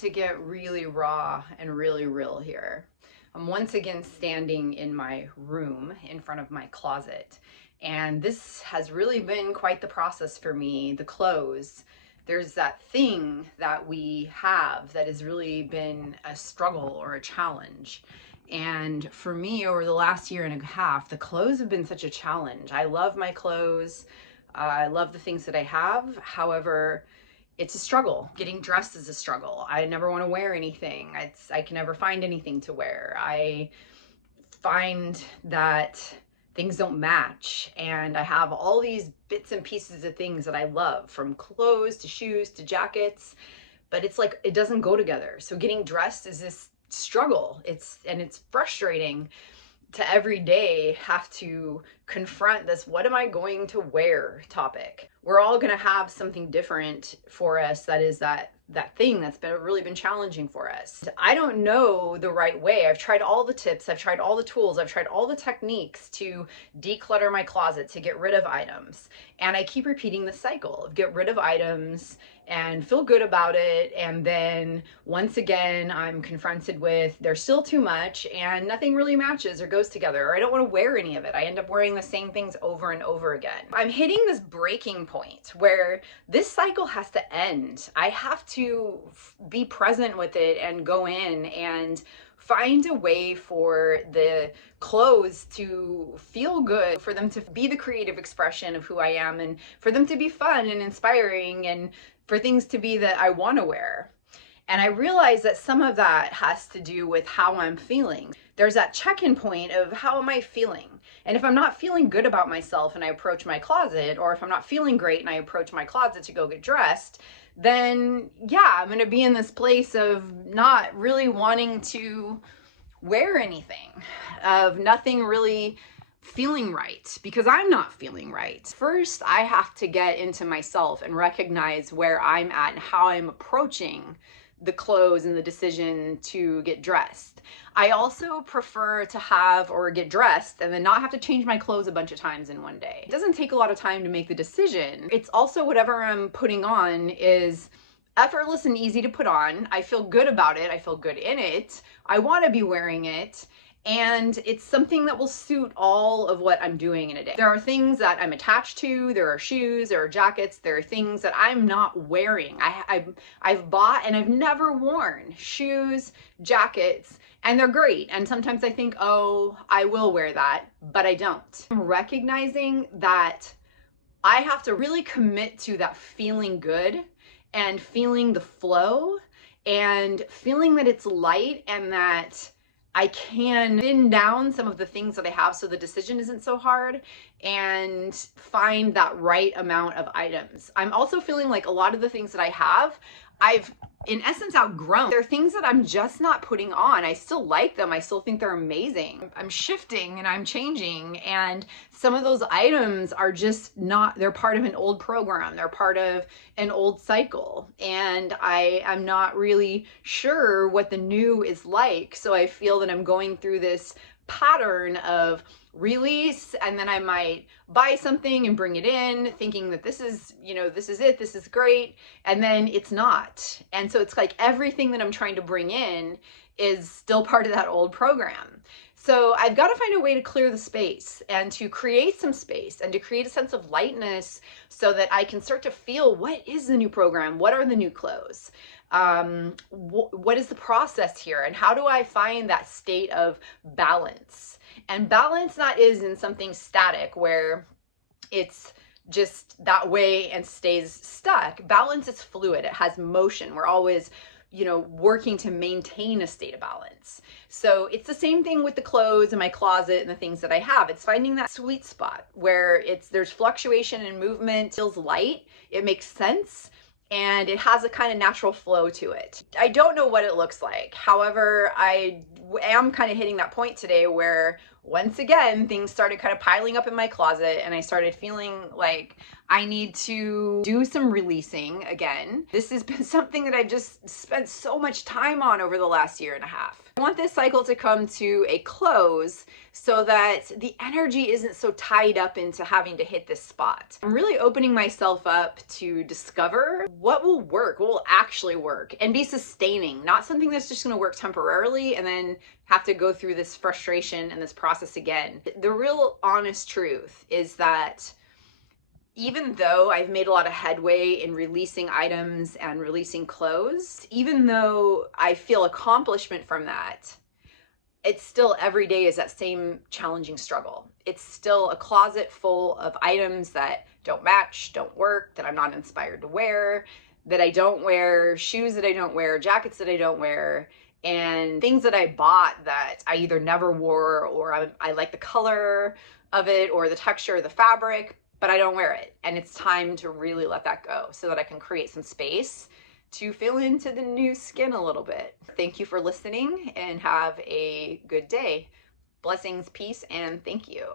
to get really raw and really real here. I'm once again standing in my room in front of my closet, and this has really been quite the process for me. The clothes, there's that thing that we have that has really been a struggle or a challenge. And for me, over the last year and a half, the clothes have been such a challenge. I love my clothes. I love the things that I have. However, it's a struggle. Getting dressed is a struggle. I never want to wear anything. I can never find anything to wear. I find that things don't match, and I have all these bits and pieces of things that I love, from clothes to shoes to jackets, but it's like it doesn't go together. So getting dressed is this struggle. It's frustrating to every day have to confront this what am I going to wear topic. We're all going to have something different for us that is that thing that's really been challenging for us. I don't know the right way. I've tried all the tips, I've tried all the tools, I've tried all the techniques to declutter my closet, to get rid of items. And I keep repeating the cycle of get rid of items and feel good about it, and then once again I'm confronted with there's still too much and nothing really matches or goes together, or I don't want to wear any of it. I end up wearing the same things over and over again. I'm hitting this breaking point where this cycle has to end. I have to be present with it and go in and find a way for the clothes to feel good, for them to be the creative expression of who I am, and for them to be fun and inspiring, and for things to be that I want to wear. And I realize that some of that has to do with how I'm feeling. There's that check-in point of how am I feeling? And if I'm not feeling good about myself and I approach my closet, or if I'm not feeling great and I approach my closet to go get dressed, then yeah, I'm going to be in this place of not really wanting to wear anything, of nothing really feeling right, because I'm not feeling right. First, I have to get into myself and recognize where I'm at and how I'm approaching the clothes and the decision to get dressed. I also prefer to have or get dressed and then not have to change my clothes a bunch of times in one day. It doesn't take a lot of time to make the decision. It's also whatever I'm putting on is effortless and easy to put on. I feel good about it. I feel good in it. I want to be wearing it. And it's something that will suit all of what I'm doing in a day. There are things that I'm attached to, there are shoes, there are jackets, there are things that I'm not wearing. I've bought and I've never worn shoes, jackets, and they're great. And sometimes I think, oh, I will wear that, but I don't. I'm recognizing that I have to really commit to that feeling good and feeling the flow and feeling that it's light and that I can thin down some of the things that I have so the decision isn't so hard, and find that right amount of items. I'm also feeling like a lot of the things that I have, I've in essence outgrown. There are things that I'm just not putting on. I still like them. I still think they're amazing. I'm shifting and I'm changing, and some of those items are just not, they're part of an old program. They're part of an old cycle, and I am not really sure what the new is like. So I feel that I'm going through this pattern of release, and then I might buy something and bring it in thinking that this is, this is it, this is great, and then it's not. And so it's like everything that I'm trying to bring in is still part of that old program. So I've got to find a way to clear the space and to create some space and to create a sense of lightness so that I can start to feel what is the new program, what are the new clothes, what is the process here, and how do I find that state of balance? And balance not is in something static where it's just that way and stays stuck. Balance is fluid. It has motion. We're always, working to maintain a state of balance. So it's the same thing with the clothes in my closet and the things that I have. It's finding that sweet spot where there's fluctuation and movement, feels light, it makes sense, and it has a kind of natural flow to it. I don't know what it looks like. However, I am kind of hitting that point today where once again, things started kind of piling up in my closet, and I started feeling like I need to do some releasing again. This has been something that I've just spent so much time on over the last year and a half. I want this cycle to come to a close so that the energy isn't so tied up into having to hit this spot. I'm really opening myself up to discover what will work, what will actually work, and be sustaining, not something that's just going to work temporarily and then have to go through this frustration and this process again. The real honest truth is that even though I've made a lot of headway in releasing items and releasing clothes, even though I feel accomplishment from that, it's still every day is that same challenging struggle. It's still a closet full of items that don't match, don't work, that I'm not inspired to wear, that I don't wear, shoes that I don't wear, jackets that I don't wear, and things that I bought that I either never wore or I like the color of it or the texture of the fabric, but I don't wear it. And it's time to really let that go so that I can create some space to fill into the new skin a little bit. Thank you for listening and have a good day. Blessings, peace, and thank you.